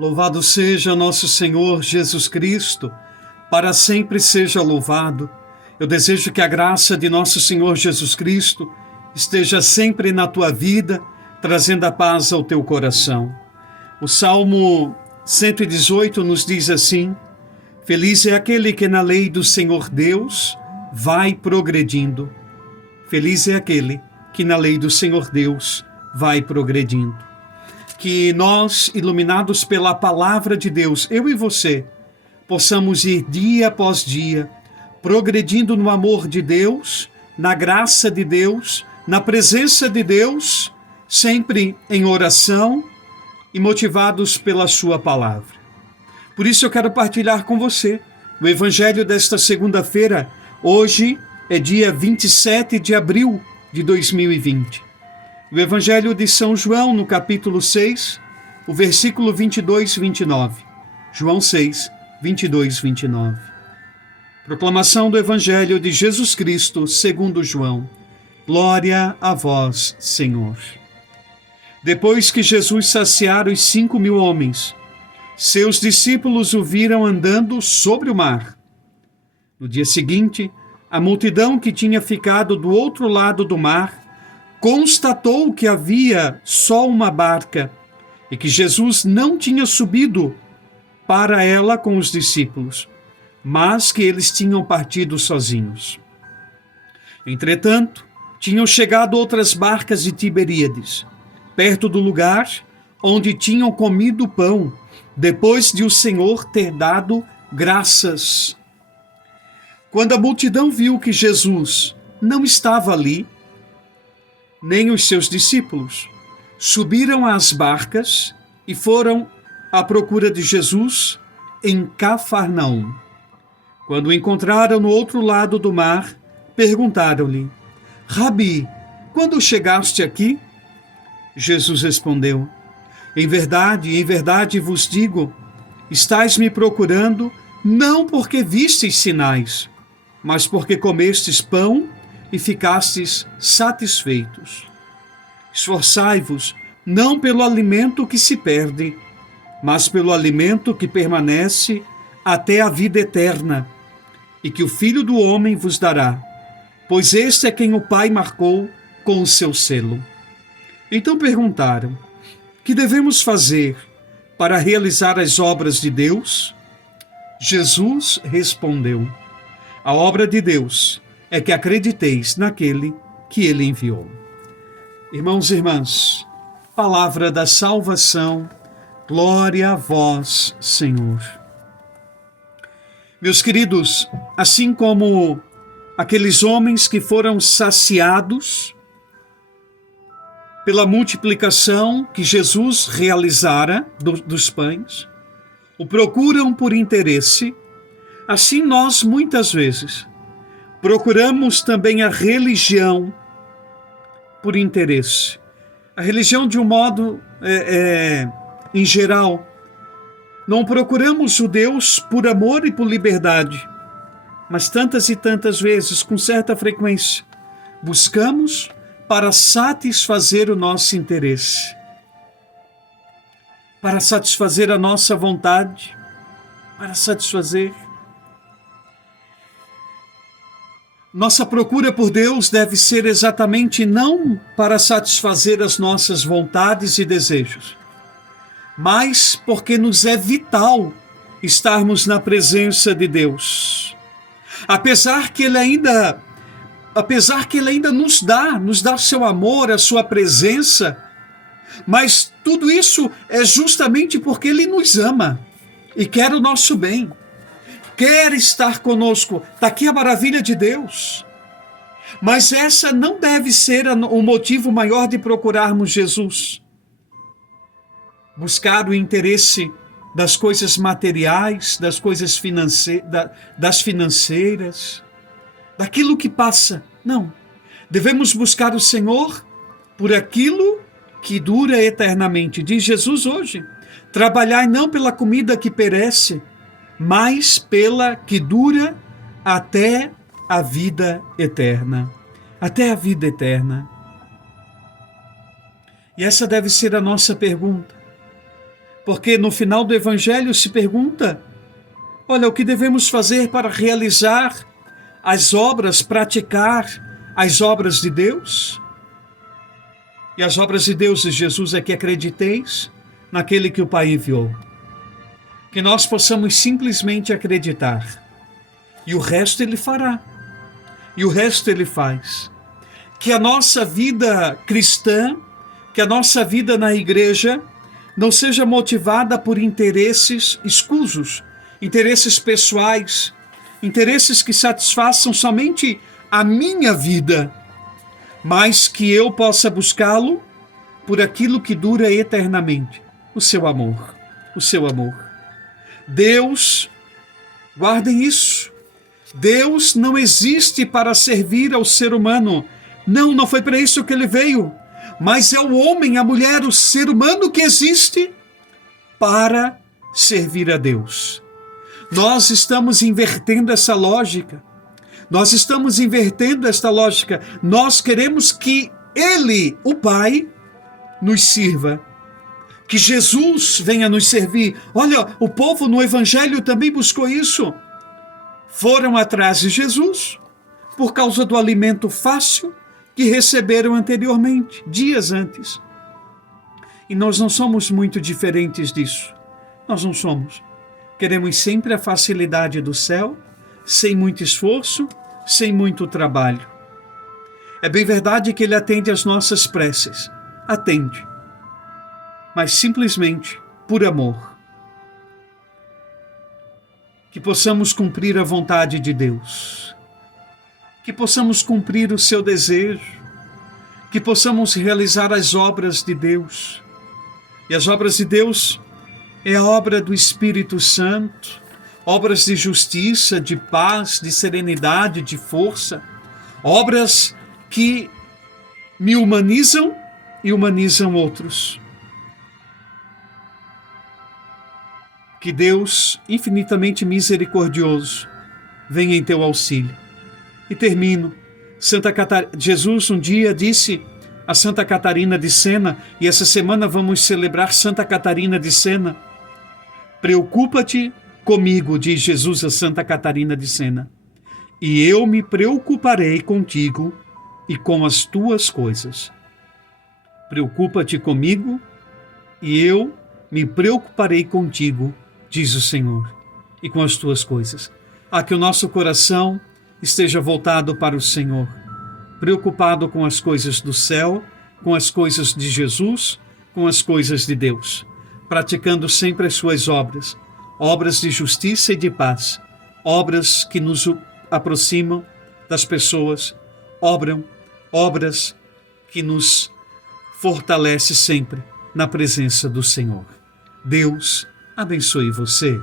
Louvado seja nosso Senhor Jesus Cristo, para sempre seja louvado. Eu desejo que a graça de nosso Senhor Jesus Cristo esteja sempre na tua vida, trazendo a paz ao teu coração. O Salmo 118 nos diz assim: Feliz é aquele que na lei do Senhor Deus vai progredindo. Feliz é aquele que na lei do Senhor Deus vai progredindo. Que nós, iluminados pela palavra de Deus, eu e você, possamos ir dia após dia, progredindo no amor de Deus, na graça de Deus, na presença de Deus, sempre em oração e motivados pela sua palavra. Por isso eu quero partilhar com você o evangelho desta segunda-feira. Hoje é dia 27 de abril de 2020. O Evangelho de São João, no capítulo 6, o versículo 22 e 29. João 6, 22 e 29. Proclamação do Evangelho de Jesus Cristo, segundo João. Glória a vós, Senhor. Depois que Jesus saciara os 5.000 homens, seus discípulos o viram andando sobre o mar. No dia seguinte, a multidão que tinha ficado do outro lado do mar constatou que havia só uma barca e que Jesus não tinha subido para ela com os discípulos, mas que eles tinham partido sozinhos. Entretanto, tinham chegado outras barcas de Tiberíades, perto do lugar onde tinham comido pão, depois de o Senhor ter dado graças. Quando a multidão viu que Jesus não estava ali, nem os seus discípulos, subiram às barcas e foram à procura de Jesus em Cafarnaum. Quando o encontraram no outro lado do mar, perguntaram-lhe: Rabi, quando chegaste aqui? Jesus respondeu: em verdade vos digo, estais me procurando não porque vistes sinais, mas porque comestes pão e ficastes satisfeitos. Esforçai-vos não pelo alimento que se perde, mas pelo alimento que permanece até a vida eterna, e que o Filho do Homem vos dará, pois este é quem o Pai marcou com o seu selo. Então perguntaram: que devemos fazer para realizar as obras de Deus? Jesus respondeu: a obra de Deus é que acrediteis naquele que ele enviou. Irmãos e irmãs, palavra da salvação, glória a vós, Senhor. Meus queridos, assim como aqueles homens que foram saciados pela multiplicação que Jesus realizara dos pães, o procuram por interesse, assim nós muitas vezes procuramos também a religião por interesse. A religião de um modo em geral. Não procuramos o Deus por amor e por liberdade, mas tantas e tantas vezes, com certa frequência, buscamos para satisfazer o nosso interesse, para satisfazer a nossa vontade, para satisfazer. Nossa procura por Deus deve ser exatamente não para satisfazer as nossas vontades e desejos, mas porque nos é vital estarmos na presença de Deus. Apesar que Ele ainda nos dá seu amor, a sua presença, mas tudo isso é justamente porque Ele nos ama e quer o nosso bem. Quer estar conosco. Está aqui a maravilha de Deus. Mas essa não deve ser o motivo maior de procurarmos Jesus. Buscar o interesse das coisas materiais, das coisas das financeiras, daquilo que passa. Não. Devemos buscar o Senhor por aquilo que dura eternamente. Diz Jesus hoje: trabalhai não pela comida que perece, mas pela que dura até a vida eterna. Até a vida eterna. E essa deve ser a nossa pergunta. Porque no final do Evangelho se pergunta: olha, o que devemos fazer para realizar as obras, praticar as obras de Deus? E as obras de Deus de Jesus é que acrediteis naquele que o Pai enviou. Que nós possamos simplesmente acreditar. E o resto Ele fará. E o resto Ele faz. Que a nossa vida cristã, que a nossa vida na igreja, não seja motivada por interesses escusos, interesses pessoais, interesses que satisfaçam somente a minha vida, mas que eu possa buscá-lo por aquilo que dura eternamente, o seu amor, o seu amor. Deus, guardem isso, Deus não existe para servir ao ser humano. Não, não foi para isso que ele veio, mas é o homem, a mulher, o ser humano que existe para servir a Deus. Nós estamos invertendo essa lógica. Nós estamos invertendo esta lógica. Nós queremos que Ele, o Pai, nos sirva. Que Jesus venha nos servir. Olha, o povo no Evangelho também buscou isso. Foram atrás de Jesus por causa do alimento fácil que receberam anteriormente, dias antes. E nós não somos muito diferentes disso. Nós não somos. Queremos sempre a facilidade do céu, sem muito esforço, sem muito trabalho. É bem verdade que Ele atende às nossas preces. Atende. Mas simplesmente por amor. Que possamos cumprir a vontade de Deus. Que possamos cumprir o seu desejo. Que possamos realizar as obras de Deus. E as obras de Deus é a obra do Espírito Santo, obras de justiça, de paz, de serenidade, de força, obras que me humanizam e humanizam outros. Que Deus, infinitamente misericordioso, venha em teu auxílio. E termino. Jesus um dia disse a Santa Catarina de Sena, e essa semana vamos celebrar Santa Catarina de Sena. Preocupa-te comigo, diz Jesus a Santa Catarina de Sena, e eu me preocuparei contigo e com as tuas coisas. Preocupa-te comigo e eu me preocuparei contigo, diz o Senhor, e com as tuas coisas. Que o nosso coração esteja voltado para o Senhor, preocupado com as coisas do céu, com as coisas de Jesus, com as coisas de Deus, praticando sempre as suas obras, obras de justiça e de paz, obras que nos aproximam das pessoas, obras que nos fortalecem sempre na presença do Senhor. Deus abençoe você.